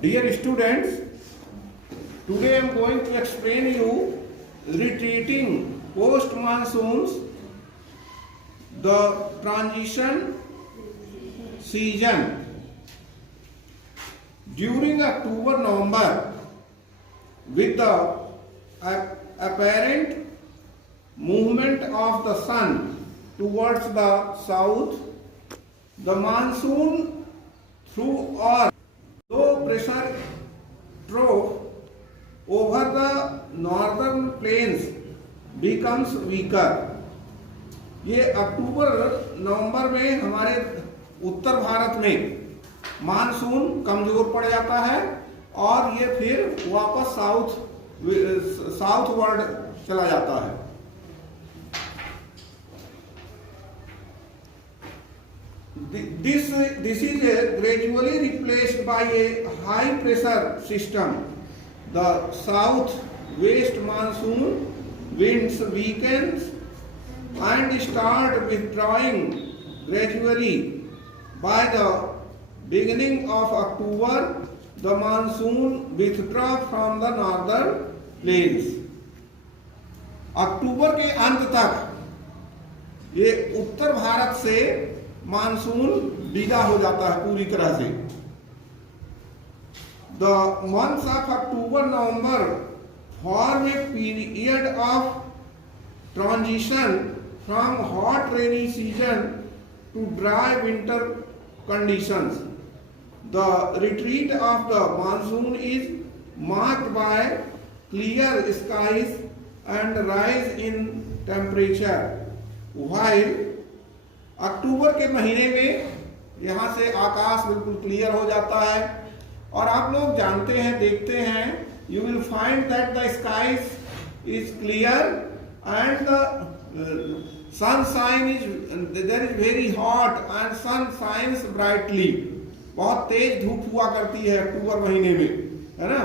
Dear students, today I am going to explain you retreating post monsoons, the transition season. During October November, with the apparent movement of the sun towards the south, the monsoon through or low pressure trough over the northern plains becomes weaker. ये अक्टूबर नवंबर में हमारे उत्तर भारत में monsoon कमजोर पड़ जाता है और ये फिर वापस साउथवर्ड चला जाता है. This is gradually replaced by a high pressure system. The south-west monsoon winds weakens and start withdrawing gradually. By the beginning of October, the monsoon withdraw from the northern plains. अक्टूबर के अंत तक ये उत्तर भारत से monsoon विदा हो जाता है पूरी तरह से. The months of October November form a period of transition from hot rainy season to dry winter conditions. The retreat of the monsoon is marked by clear skies and rise in temperature. While अक्टूबर के महीने में यहाँ से आकाश बिल्कुल clear हो जाता है और आप लोग जानते हैं, देखते हैं, you will find that the sky is clear and the sunshine is there is very hot and sun shines brightly. बहुत तेज धूप हुआ करती है अक्टूबर महीने में, है ना,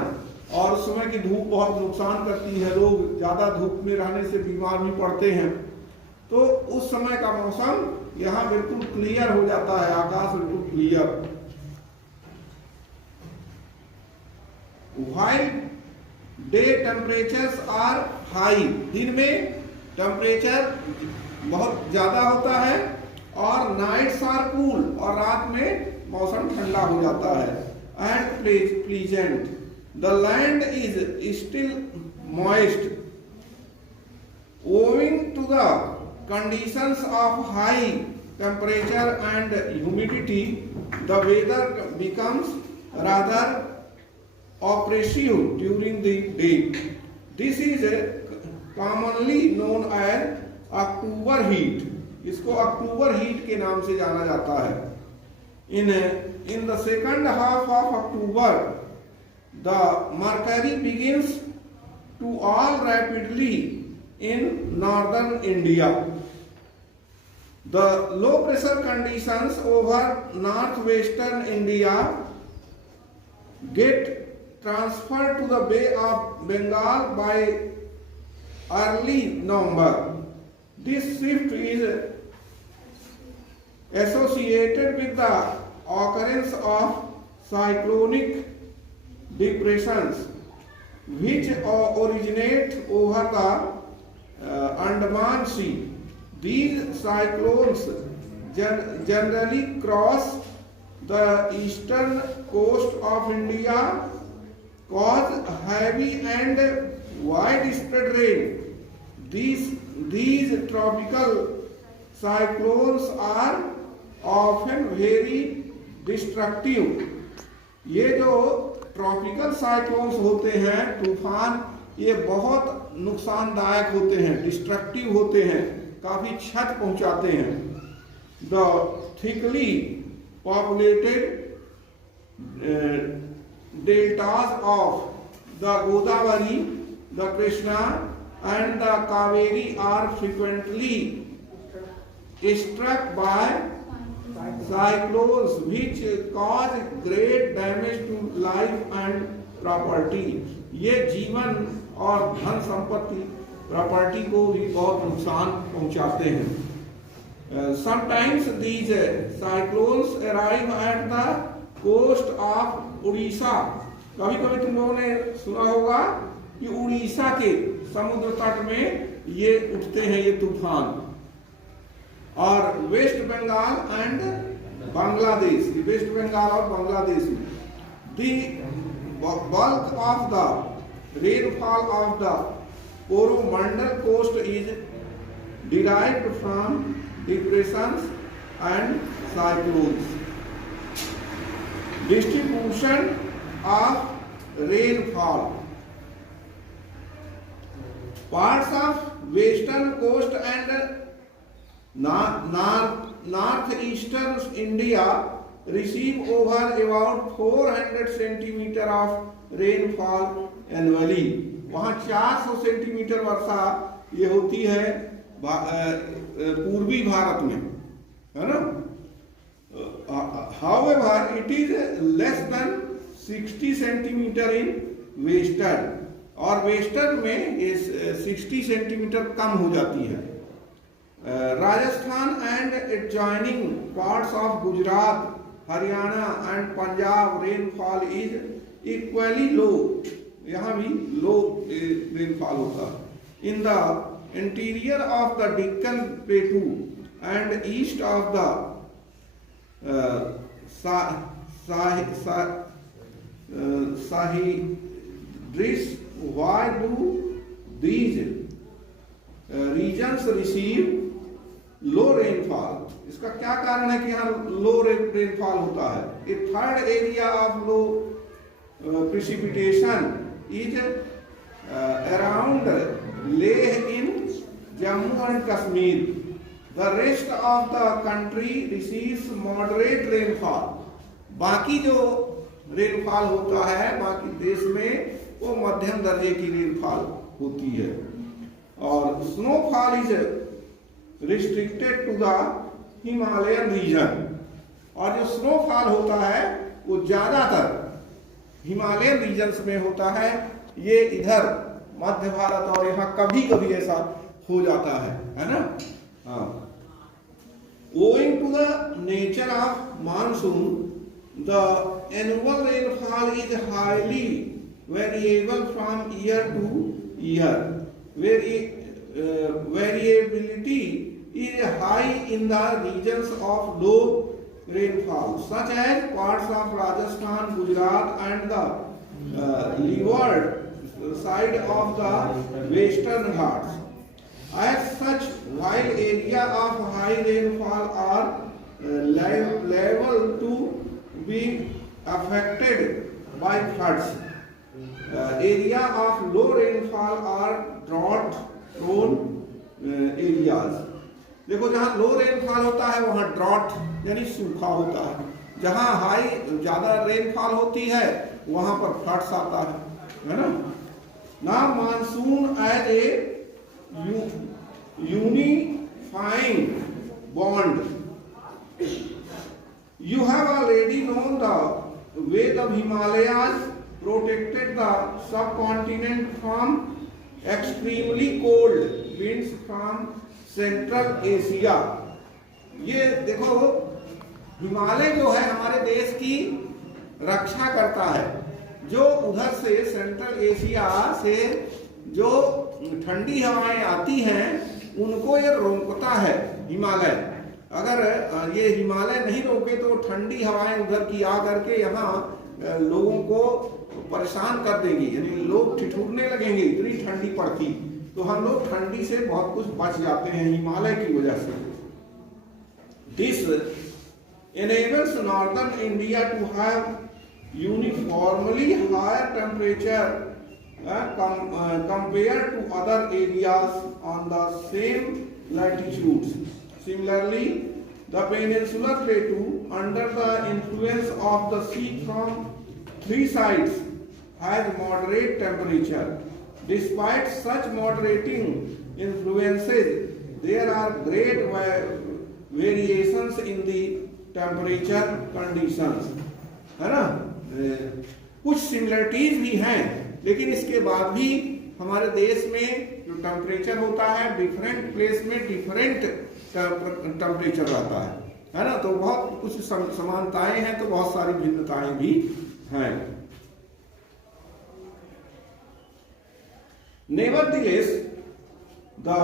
और उस समय की धूप बहुत नुकसान करती है. लोग ज्यादा धूप में रहने से बीमार भी पड़ते हैं. तो उस समय का मौसम यहाँ बिल्कुल क्लियर हो जाता है, आकाश बिल्कुल clear. While day temperatures are high, दिन में टेम्परेचर बहुत ज्यादा होता है और नाइट्स आर कूल, और रात में मौसम ठंडा हो जाता है. And pleasant, the land is still moist owing to the conditions of high temperature and humidity. The weather becomes rather oppressive during the day. This is commonly known as October heat. इसको अक्टूबर heat के नाम से जाना जाता है. In the second half of October, the mercury begins to fall rapidly in northern India. The low pressure conditions over northwestern India get transferred to the Bay of Bengal by early November. This shift is associated with the occurrence of cyclonic depressions which originate over the Andaman Sea. These cyclones generally cross the eastern coast of India, cause heavy and widespread rain. These tropical cyclones are often very destructive. ये जो tropical cyclones होते हैं, तूफान, ये बहुत नुकसानदायक होते हैं, डिस्ट्रक्टिव होते हैं, काफी क्षति पहुंचाते हैं. The thickly populated deltas of the Godavari, the Krishna and the Kaveri are frequently struck by cyclones which cause great damage to life and property. ये जीवन और धन संपत्ति, प्रॉपर्टी को भी बहुत नुकसान पहुंचाते हैं. Sometimes these cyclones arrive at the coast of Orissa. कभी कभी तुम लोगों ने सुना होगा कि उड़ीसा के समुद्र तट में ये उठते हैं ये तूफान। और West Bengal and Bangladesh, West Bengal और बांग्लादेश में the bulk of the rainfall of the Coromandel coast is derived from depressions and cyclones. Distribution of rainfall, parts of western coast and northeastern India receive over about 400 centimeter of rainfall annually। वहाँ 400 centimetre वर्षा ये होती है पूर्वी भारत में, है ना। However, it is less than 60 centimetre in western, और western में ये 60 सेंटीमीटर कम हो जाती है। Rajasthan and adjoining parts of Gujarat, Haryana and Punjab rainfall is equally low, यहाँ भी लो रेनफॉल होता है। In the interior of the Deccan plateau and east of the Sahyadris. Why do these regions receive low rainfall? इसका क्या कारण है कि यहाँ लो रेनफॉल होता है? A third area of low precipitation is around Leh in Jammu and Kashmir. The rest of the country receives moderate rainfall. बाकी जो रेनफॉल होता है बाकी देश में वो मध्यम दर्जे की रेनफॉल होती है। और snowfall is restricted to the Himalayan region, और जो स्नोफॉल होता है वो ज्यादातर हिमालयन रीजन्स में होता है। ये इधर मध्य भारत और यहाँ कभी कभी ऐसा हो जाता है ना। हाँ, owing to the nature of monsoon the annual rainfall is highly variable from year to year. Variability is high in the regions of low rainfall, such as parts of Rajasthan, Gujarat, and the leeward side of the Western Ghats. As such, while area of high rainfall are liable to be affected by floods, area of low rainfall are drought prone areas। देखो जहाँ लो rainfall होता है वहाँ drought यानी सूखा होता है, जहाँ हाई ज्यादा रेनफॉल होती है वहाँ पर फ्लड्स आता है ना। ना monsoon as a unifying bond. You have already known the way the Himalayas protected the subcontinent from extremely cold winds from Central Asia। ये देखो हिमालय जो है हमारे देश की रक्षा करता है। जो उधर से सेंट्रल एशिया से जो ठंडी हवाएं आती हैं उनको ये रोकता है हिमालय। अगर ये हिमालय नहीं रोके तो ठंडी हवाएं उधर की आ करके यहाँ लोगों को परेशान कर देंगी, यानी लोग ठिठुरने लगेंगे, इतनी ठंडी पड़ती। तो हम लोग ठंडी से बहुत कुछ बच जाते हैं हिमालय की वजह से। This enables northern India to have uniformly higher temperature compared to other areas on the same latitudes. Similarly, the peninsular plateau, under the influence of the sea from three sides, has moderate temperature. Despite such moderating influences, there are great variations in the temperature conditions, है ना। कुछ similarities भी हैं, लेकिन इसके बाद भी हमारे देश में जो टेम्परेचर होता है डिफरेंट प्लेस में डिफरेंट टेम्परेचर रहता है। है ना। तो बहुत कुछ समानताएं हैं तो बहुत सारी भिन्नताएं भी हैं। Nevertheless, the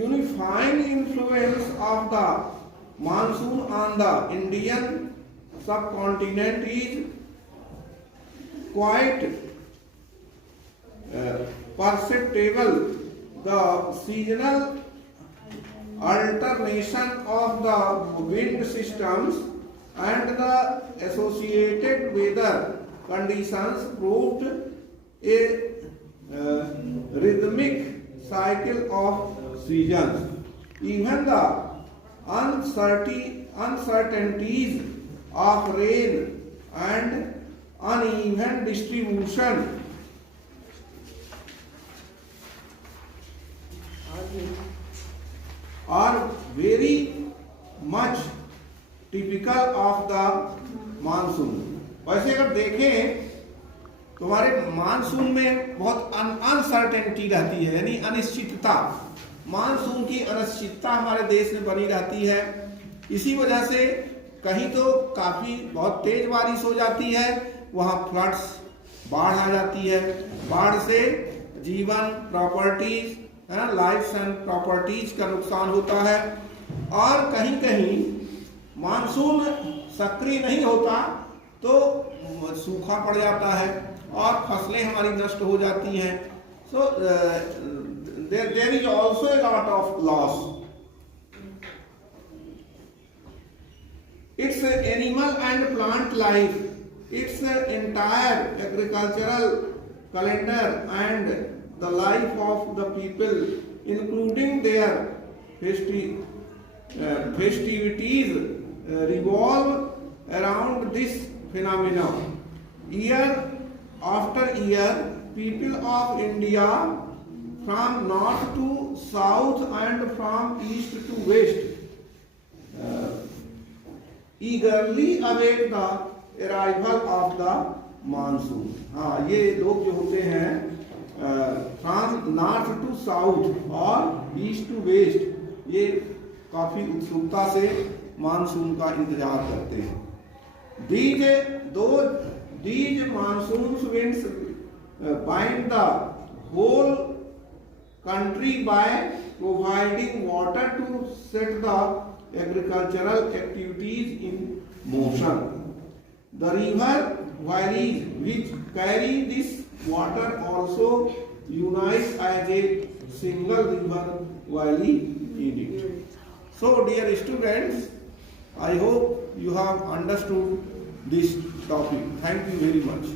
unifying influence of the monsoon on the Indian subcontinent is quite perceptible. The seasonal alternation of the wind systems and the associated weather conditions proved a rhythmic cycle of seasons. Even the uncertainties of rain and uneven distribution are very much typical of the monsoon. वैसे अगर देखें तो हमारे monsoon में बहुत uncertainty रहती है, यानी अनिश्चितता। मानसून की अनिश्चितता हमारे देश में बनी रहती है। इसी वजह से कहीं तो काफी बहुत तेज बारिश हो जाती है, वहां फ्लड्स, बाढ़ आ जाती है। बाढ़ से जीवन, प्रॉपर्टीज, है ना, लाइफ्स एंड प्रॉपर्टीज का नुकसान होता है। और कहीं कहीं मानसून सक्रिय नहीं होता तो सूखा पड़ जाता है और फसलें हमारी नष्ट हो जाती हैं। So there is also a lot of loss. Its animal and plant life, its entire agricultural calendar and the life of the people including their festivities revolve around this phenomenon. Year after year, people of India from north to south and from east to west eagerly await the arrival of the monsoon. हाँ, ये लोग जो होते हैं from north to south और east to waste, ये काफी उत्सुकता से मानसून का इंतजार करते हैं। These monsoon winds bind the whole country by providing water to set the agricultural activities in motion. The river valleys which carry this water also unite as a single river valley in it. So, dear students, I hope you have understood this topic. Thank you very much.